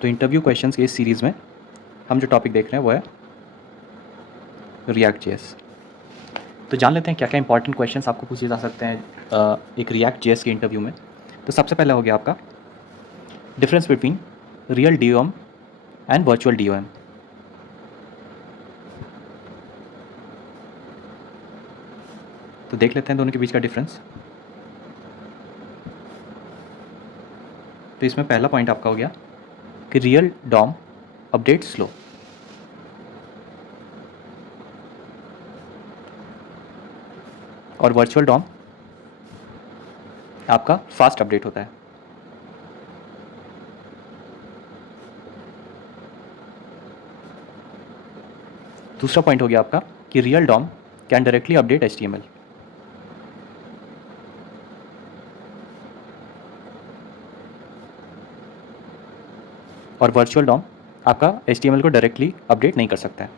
तो interview questions की इस सीरीज़ में हम जो टॉपिक देख रहे हैं वो है रिएक्ट जेएस। तो जान लेते हैं क्या क्या इंपॉर्टेंट क्वेश्चंस आपको पूछे जा सकते हैं एक रिएक्ट जेएस के इंटरव्यू में। तो सबसे पहला हो गया आपका difference between real DOM and virtual DOM. तो देख लेते हैं दोनों के बीच का डिफरेंस। तो इसमें पहला पॉइंट आपका हो गया कि रियल डॉम अपडेट स्लो और वर्चुअल डॉम आपका फास्ट अपडेट होता है। दूसरा पॉइंट हो गया आपका कि real DOM can directly update HTML और वर्चुअल डॉम आपका HTML को डायरेक्टली अपडेट नहीं कर सकता है।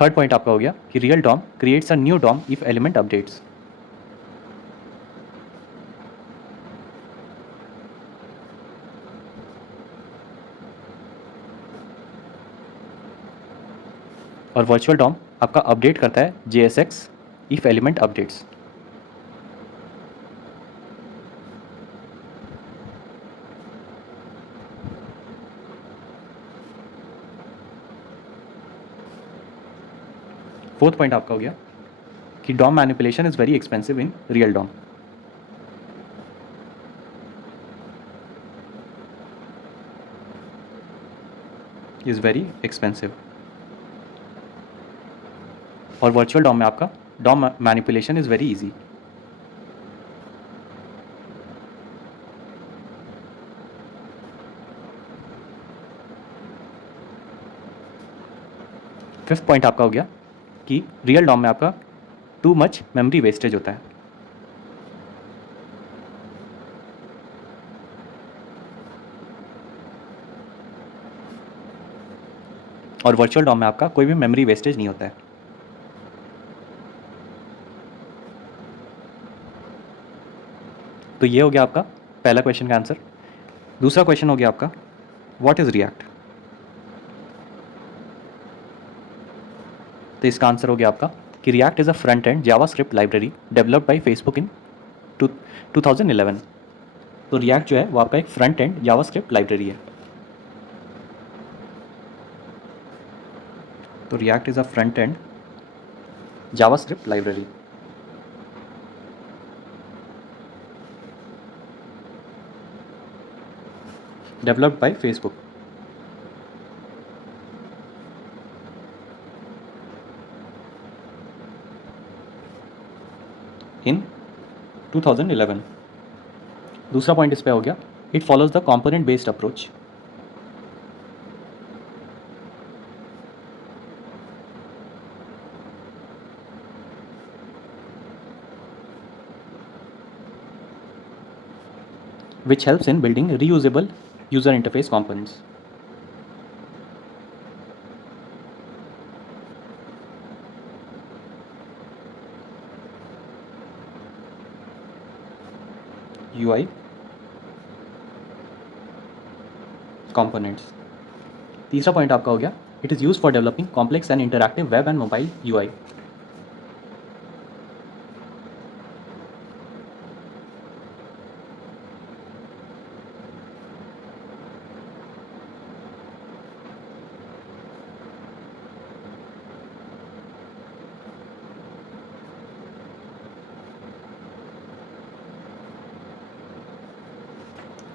थर्ड पॉइंट आपका हो गया कि real DOM creates a new DOM if element updates. और वर्चुअल डॉम आपका अपडेट करता है JSX if element updates. Fourth point आपका हो गया कि DOM manipulation is very expensive in real DOM. Is very expensive और वर्चुअल डॉम में आपका DOM manipulation is very easy. Fifth point आपका हो गया कि रियल डॉम में आपका टू मच मेमोरी वेस्टेज होता है। और वर्चुअल डॉम में आपका कोई भी मेमोरी वेस्टेज नहीं होता है। तो ये हो गया आपका पहला क्वेश्चन का आंसर। दूसरा क्वेश्चन हो गया आपका व्हाट इज रिएक्ट। तो इसका आंसर हो गया आपका कि React is a front end JavaScript library developed by Facebook in 2011। तो रिएक्ट जो है वो आपका एक फ्रंट एंड जावास्क्रिप्ट लाइब्रेरी है। तो React is a front end JavaScript library developed by Facebook in 2011। दूसरा पॉइंट इस पे हो गया it follows the component based approach. which helps in building reusable user interface components. UI components. तीसरा point आपका हो गया it is use for developing complex and interactive web and mobile UI।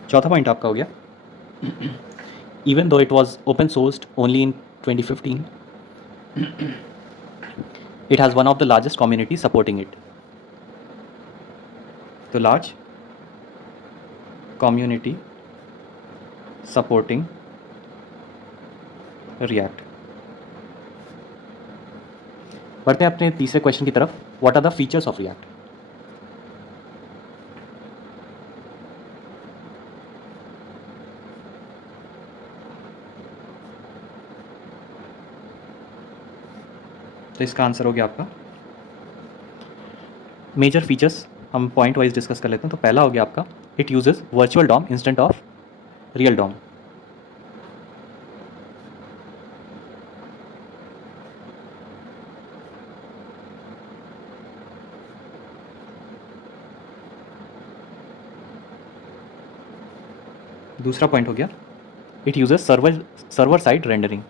चौथा पॉइंट आपका हो गया even though it was open sourced only in 2015, it has one of the largest communities supporting it. तो large community supporting React। बढ़ते हैं अपने तीसरे question की तरफ what are the features of React. तो इसका आंसर हो गया आपका मेजर फीचर्स हम पॉइंट वाइज डिस्कस कर लेते हैं। तो पहला हो गया आपका, it uses virtual DOM instead of real DOM. दूसरा पॉइंट हो गया, it uses server side rendering.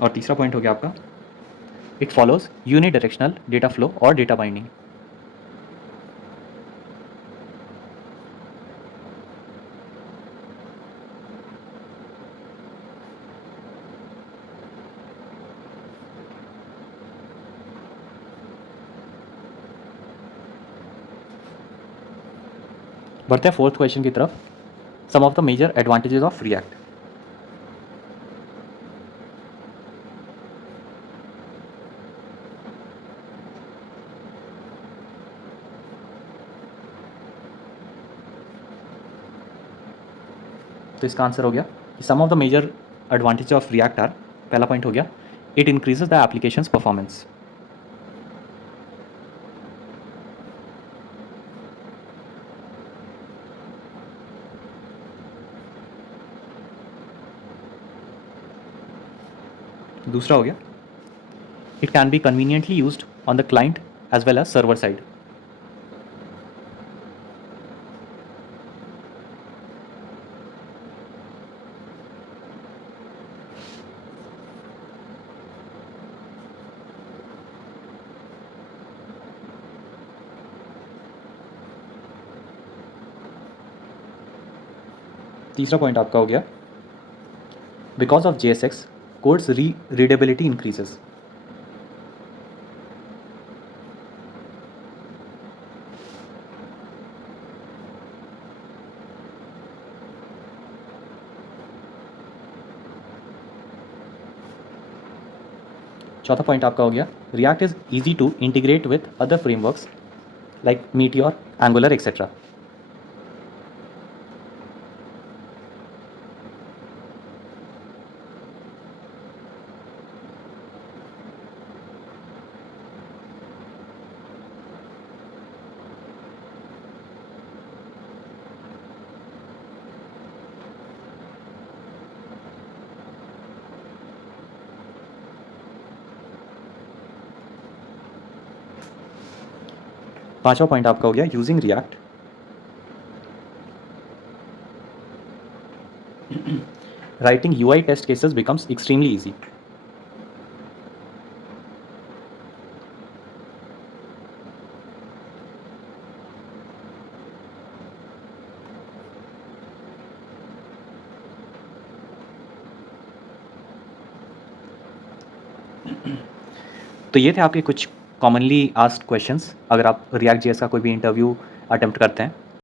और तीसरा पॉइंट हो गया आपका, it follows unidirectional data flow और डेटा बाइंडिंग। बढ़ते हैं फोर्थ क्वेश्चन की तरफ, some of the major advantages of React. तो इसका आंसर हो गया कि some of the major advantage of React are, पहला पॉइंट हो गया, it increases the applications performance. दूसरा हो गया, it can be conveniently used on the client as well as server side. तीसरा पॉइंट आपका हो गया, because of JSX codes readability increases. चौथा पॉइंट आपका हो गया, React is easy to integrate with other frameworks like Meteor, angular etcetera. पांचवा point आपका हो गया, using React writing UI test cases becomes extremely easy. तो ये थे आपके कुछ कॉमनली आस्क्ड क्वेश्चंस। अगर आप रिएक्ट JS का कोई भी इंटरव्यू अटेम्प्ट करते हैं